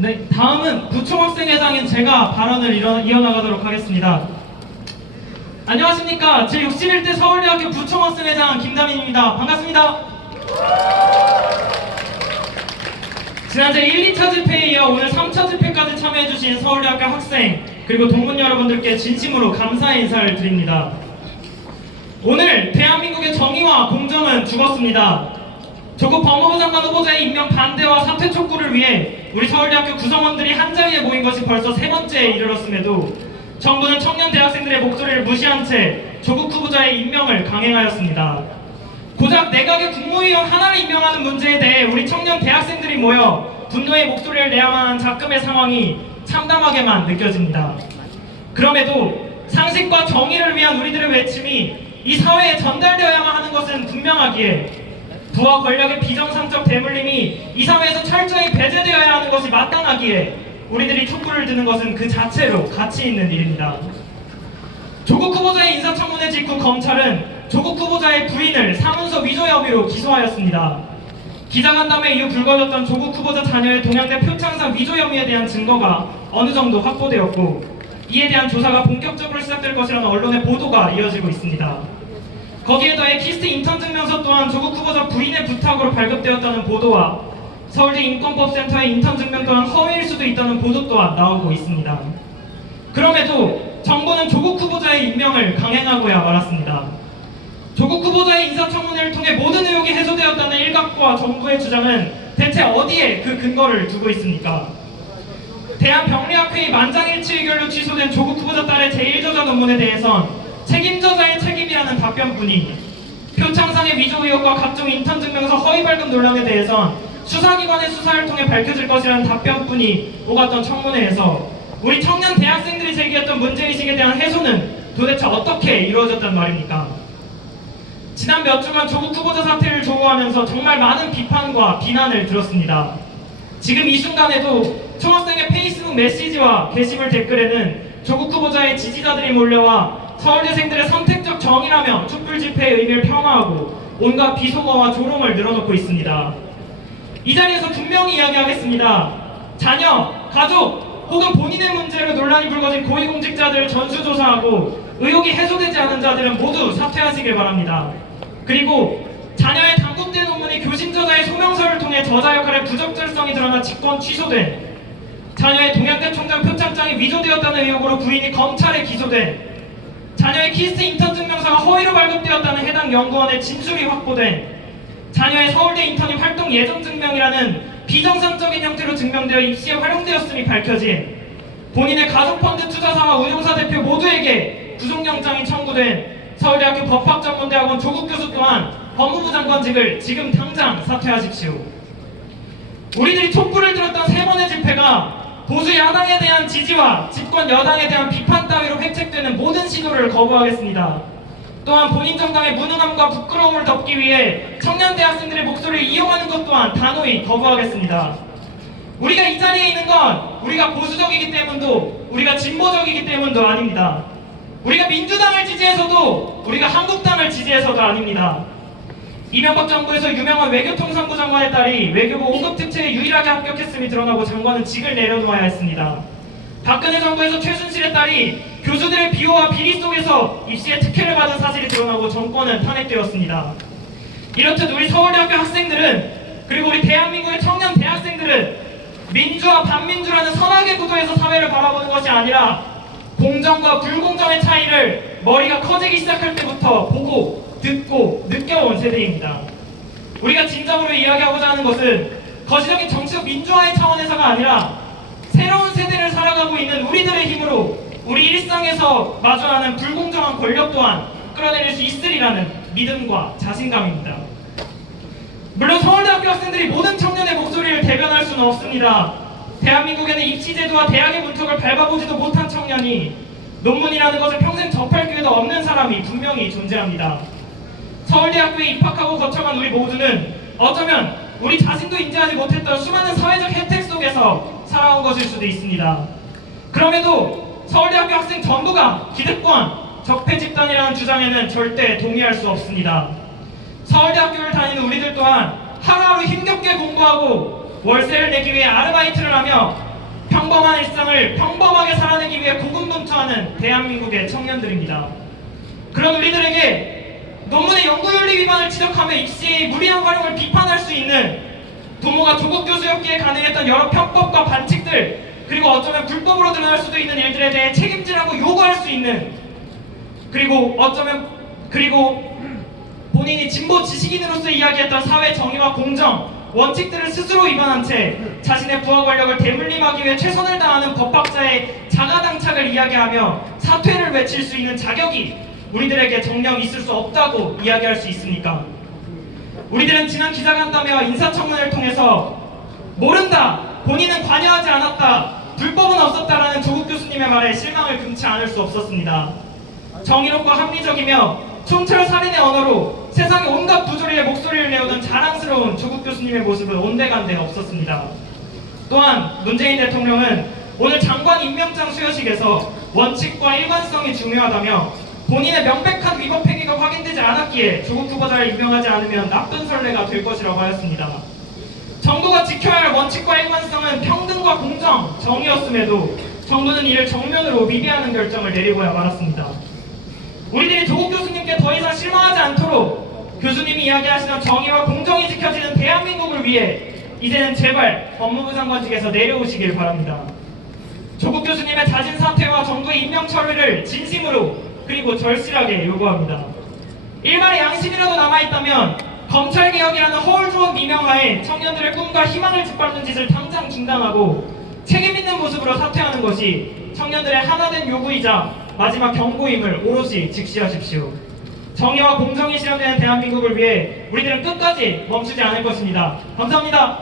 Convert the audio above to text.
네, 다음은 부총학생회장인 제가 발언을 이어나가도록 하겠습니다. 안녕하십니까. 제61대 서울대학교 부총학생회장 김다민입니다. 반갑습니다. 지난 제1, 2차 집회에 이어 오늘 3차 집회까지 참여해주신 서울대학교 학생 그리고 동문 여러분들께 진심으로 감사의 인사를 드립니다. 오늘 대한민국의 정의와 공정은 죽었습니다. 조국 법무부 장관 후보자의 임명 반대와 사퇴 촉구를 위해 우리 서울대학교 구성원들이 한자리에 모인 것이 벌써 세 번째에 이르렀음에도 정부는 청년 대학생들의 목소리를 무시한 채 조국 후보자의 임명을 강행하였습니다. 고작 내각의 국무위원 하나를 임명하는 문제에 대해 우리 청년 대학생들이 모여 분노의 목소리를 내야만 하는 작금의 상황이 참담하게만 느껴집니다. 그럼에도 상식과 정의를 위한 우리들의 외침이 이 사회에 전달되어야만 하는 것은 분명하기에 부와 권력의 비정상적 대물림이 이 사회에서 철저히 배제되어야 하는 것이 마땅하기에 우리들이 촛불을 드는 것은 그 자체로 가치 있는 일입니다. 조국 후보자의 인사청문회 직후 검찰은 조국 후보자의 부인을 사문서 위조 혐의로 기소하였습니다. 기자간담회 이후 불거졌던 조국 후보자 자녀의 동양대 표창장 위조 혐의에 대한 증거가 어느 정도 확보되었고 이에 대한 조사가 본격적으로 시작될 것이라는 언론의 보도가 이어지고 있습니다. 거기에 더해 키스트 인턴 증명서 또한 조국 후보자 부인의 부탁으로 발급되었다는 보도와 서울대 인권법센터의 인턴 증명 또한 허위일 수도 있다는 보도 또한 나오고 있습니다. 그럼에도 정부는 조국 후보자의 임명을 강행하고야 말았습니다. 조국 후보자의 인사청문회를 통해 모든 의혹이 해소되었다는 일각과 정부의 주장은 대체 어디에 그 근거를 두고 있습니까? 대한병리학회의 만장일치 의결로 취소된 조국 후보자 딸의 제1저자 논문에 대해선 책임져자의 책임이라는 답변뿐이 표창상의 위조 의혹과 각종 인턴 증명서 허위 발급 논란에 대해선 수사기관의 수사를 통해 밝혀질 것이라는 답변뿐이 오갔던 청문회에서 우리 청년 대학생들이 제기했던 문제의식에 대한 해소는 도대체 어떻게 이루어졌단 말입니까? 지난 몇 주간 조국 후보자 사태를 조우하면서 정말 많은 비판과 비난을 들었습니다. 지금 이 순간에도 총학생의 페이스북 메시지와 게시물 댓글에는 조국 후보자의 지지자들이 몰려와 서울대생들의 선택적 정의라며 촛불 집회의 의미를 폄하하고 온갖 비속어와 조롱을 늘어놓고 있습니다. 이 자리에서 분명히 이야기하겠습니다. 자녀, 가족 혹은 본인의 문제로 논란이 불거진 고위공직자들을 전수조사하고 의혹이 해소되지 않은 자들은 모두 사퇴하시길 바랍니다. 그리고 자녀의 단국된 논문이 교신 저자의 소명서를 통해 저자 역할의 부적절성이 드러나 직권 취소된 자녀의 동양대 총장 표창장이 위조되었다는 의혹으로 부인이 검찰에 기소된 자녀의 키스트 인턴 증명서가 허위로 발급되었다는 해당 연구원의 진술이 확보된 자녀의 서울대 인턴인 활동 예정 증명이라는 비정상적인 형태로 증명되어 입시에 활용되었음이 밝혀진 본인의 가족펀드 투자사와 운용사 대표 모두에게 구속영장이 청구된 서울대학교 법학전문대학원 조국 교수 또한 법무부 장관직을 지금 당장 사퇴하십시오. 우리들이 촛불을 들었던 세 번의 집회가 보수 야당에 대한 지지와 집권 여당에 대한 비판 따위로 획책되는 모든 시도를 거부하겠습니다. 또한 본인 정당의 무능함과 부끄러움을 덮기 위해 청년 대학생들의 목소리를 이용하는 것 또한 단호히 거부하겠습니다. 우리가 이 자리에 있는 건 우리가 보수적이기 때문도 우리가 진보적이기 때문도 아닙니다. 우리가 민주당을 지지해서도 우리가 한국당을 지지해서도 아닙니다. 이명박 정부에서 유명한 외교통상부 장관의 딸이 외교부 5급 특채에 유일하게 합격했음이 드러나고 장관은 직을 내려놓아야 했습니다. 박근혜 정부에서 최순실의 딸이 교수들의 비호와 비리 속에서 입시에 특혜를 받은 사실이 드러나고 정권은 탄핵되었습니다. 이렇듯 우리 서울대학교 학생들은 그리고 우리 대한민국의 청년 대학생들은 민주와 반민주라는 선악의 구도에서 사회를 바라보는 것이 아니라 공정과 불공정의 차이를 머리가 커지기 시작할 때부터 보고 듣고 느껴온 세대입니다. 우리가 진정으로 이야기하고자 하는 것은 거시적인 정치적 민주화의 차원에서가 아니라 새로운 세대를 살아가고 있는 우리들의 힘으로 우리 일상에서 마주하는 불공정한 권력 또한 끌어내릴 수 있으리라는 믿음과 자신감입니다. 물론 서울대학교 학생들이 모든 청년의 목소리를 대변할 수는 없습니다. 대한민국에는 입시제도와 대학의 문턱을 밟아보지도 못한 청년이 논문이라는 것을 평생 접할 기회도 없는 사람이 분명히 존재합니다. 서울대학교에 입학하고 거쳐간 우리 모두는 어쩌면 우리 자신도 인지하지 못했던 수많은 사회적 혜택 속에서 살아온 것일 수도 있습니다. 그럼에도 서울대학교 학생 전부가 기득권, 적폐 집단이라는 주장에는 절대 동의할 수 없습니다. 서울대학교를 다니는 우리들 또한 하루하루 힘겹게 공부하고 월세를 내기 위해 아르바이트를 하며 평범한 일상을 평범하게 살아내기 위해 고군분투하는 대한민국의 청년들입니다. 그런 우리들에게 논문의 연구윤리 위반을 지적하며 입시의 무리한 활용을 비판할 수 있는 부모가 조국 교수였기에 가능했던 여러 편법과 반칙들, 그리고 어쩌면 불법으로 드러날 수도 있는 일들에 대해 책임지라고 요구할 수 있는, 그리고 본인이 진보 지식인으로서 이야기했던 사회 정의와 공정, 원칙들을 스스로 위반한 채 자신의 부하 권력을 대물림하기 위해 최선을 다하는 법학자의 자가당착을 이야기하며 사퇴를 외칠 수 있는 자격이 우리들에게 정녕 있을 수 없다고 이야기할 수 있습니까? 우리들은 지난 기자간담회와 인사청문회를 통해서 모른다, 본인은 관여하지 않았다, 불법은 없었다라는 조국 교수님의 말에 실망을 금치 않을 수 없었습니다. 정의롭고 합리적이며 총철 살인의 언어로 세상의 온갖 부조리의 목소리를 내오는 자랑스러운 조국 교수님의 모습은 온데간데 없었습니다. 또한 문재인 대통령은 오늘 장관 임명장 수여식에서 원칙과 일관성이 중요하다며 본인의 명백한 위법 행위가 확인되지 않았기에 조국 후보자를 임명하지 않으면 나쁜 선례가 될 것이라고 하였습니다. 정부가 지켜야 할 원칙과 일관성은 평등과 공정, 정의였음에도 정부는 이를 정면으로 위배하는 결정을 내리고야 말았습니다. 우리들이 조국 교수님께 더 이상 실망하지 않도록 교수님이 이야기하시던 정의와 공정이 지켜지는 대한민국을 위해 이제는 제발 법무부 장관직에서 내려오시길 바랍니다. 조국 교수님의 자진 사퇴와 정부의 임명 처리를 진심으로 그리고 절실하게 요구합니다. 일말의 양심이라도 남아있다면 검찰개혁이라는 허울좋은 미명하에 청년들의 꿈과 희망을 짓밟는 짓을 당장 중단하고 책임있는 모습으로 사퇴하는 것이 청년들의 하나된 요구이자 마지막 경고임을 오롯이 직시하십시오. 정의와 공정이 실현되는 대한민국을 위해 우리들은 끝까지 멈추지 않을 것입니다. 감사합니다.